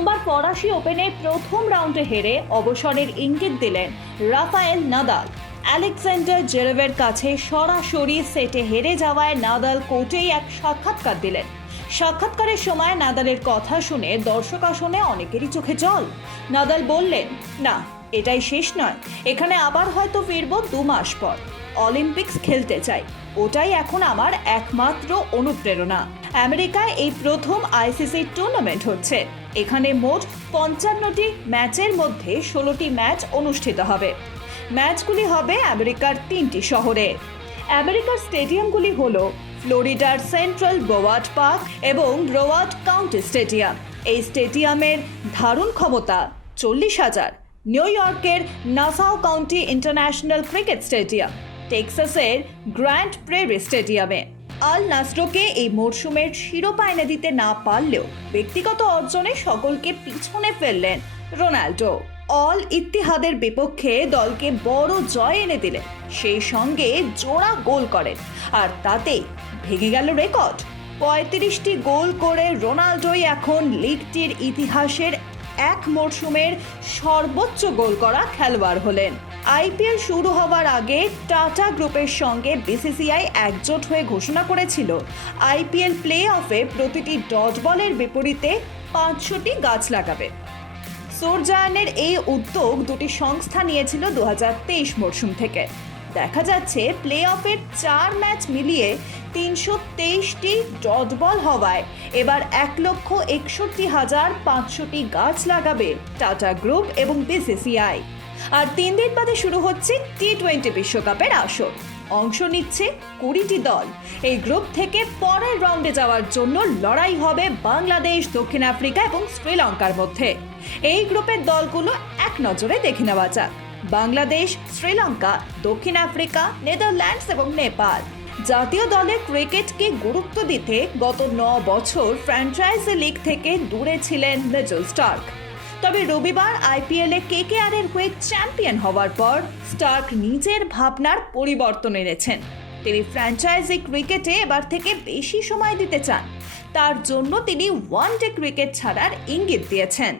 ফরাসি ওপেনে প্রথম রাউন্ডে হেরে অবসরের ইঙ্গিত দিলেন রাফায়েল নাদাল। আলেকজান্ডার জেরেভের কাছে সরাসরি সেটে হেরে যাওয়ায় নাদাল কোর্টেই এক সাক্ষাৎকার দিলেন। সাক্ষাৎকারের সময় নাদালের কথা শুনে দর্শক আসনে অনেকেরই চোখে জল। নাদাল বললেন, না, এটাই শেষ নয়। এখানে আবার হয়তো ফিরব দু মাস পর। অলিম্পিক্স খেলতে চাই। ওটাই এখন আমার একমাত্র অনুপ্রেরণা। আমেরিকায় এই প্রথম আইসিসি টুর্নামেন্ট হচ্ছে। এখানে মোট পঞ্চান্নটি ম্যাচের মধ্যে ষোলোটি ম্যাচ অনুষ্ঠিত হবে। ম্যাচগুলি হবে আমেরিকার তিনটি শহরে। আমেরিকার স্টেডিয়ামগুলি হল ফ্লোরিডার সেন্ট্রাল বোয়ার্ড পার্ক এবং ব্রোয়ার্ড কাউন্টি স্টেডিয়াম। এই স্টেডিয়ামের ধারণ ক্ষমতা চল্লিশ হাজার। নিউ ইয়র্কের Nassau county international cricket stadium. টেক্সাসের grand prairie স্টেডিয়ামে। আল নাসরোকে এই মরশুমের শিরোপা এনে দিতে না পারলেও ব্যক্তিগত অর্জনে সকলকে পিছনে ফেললেন রোনাল্ডো। অল ইতিহাদের বিপক্ষে দলকে বড় জয় এনে দিলেন, সেই সঙ্গে জোড়া গোল করেন, আর তাতেই ভেঙে গেল রেকর্ড। পঁয়ত্রিশটি গোল করে রোনাল্ডোই এখন লিগটির ইতিহাসের এক মরশুমের সর্বোচ্চ গোল করা খেলোয়াড় হলেন। আইপিএল শুরু হওয়ার আগে টাটা গ্রুপের সঙ্গে বিসিসিআই একজোট হয়ে ঘোষণা করেছিল। আইপিএল প্লে অফে প্রতিটি ডট বলের বিপরীতে পাঁচশোটি গাছ লাগাবে। সোরজায়ানের এই উদ্যোগ দুটি সংস্থা নিয়েছিল দু মরশুম থেকে। দেখা যাচ্ছে প্লে অফের চার ম্যাচ মিলিয়ে তিনশো তেইশটি ডট বল হওয়ায় এবার এক লক্ষ একষট্টি হাজার পাঁচশোটি গাছ লাগাবে টাটা গ্রুপ এবং বিসিসিআই। আর তিন দিন বাদে শুরু হচ্ছে টি টোয়েন্টি বিশ্বকাপের আসর। অংশ নিচ্ছে কুড়িটি দল। এই গ্রুপ থেকে পরের রাউন্ডে যাওয়ার জন্য লড়াই হবে বাংলাদেশ, দক্ষিণ আফ্রিকা এবং শ্রীলঙ্কার মধ্যে। এই গ্রুপের দলগুলো এক নজরে দেখে নেওয়া যাক। বাংলাদেশ, শ্রীলঙ্কা, দক্ষিণ আফ্রিকা, নেদারল্যান্ডস এবং নেপাল। জাতীয় দলে ক্রিকেটকে গুরুত্ব দিতে গত ন বছর ফ্র্যাঞ্চাইজি লিগ থেকে দূরে ছিলেন মিচেল স্টার্ক। তবে রবিবার আইপিএলে কেকেআর এর হয়ে চ্যাম্পিয়ন হওয়ার পর স্টার্ক নিজের ভাবনার পরিবর্তন এনেছেন। তিনি ফ্র্যাঞ্চাইজি ক্রিকেটে এবার থেকে বেশি সময় দিতে চান। তার জন্য তিনি ওয়ান ডে ক্রিকেট ছাড়ার ইঙ্গিত দিয়েছেন।